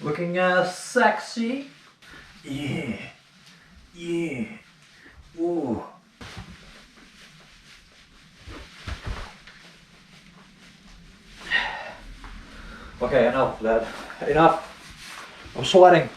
Looking sexy. Yeah. Yeah. Ooh. Okay, enough, lad. Enough. I'm sweating.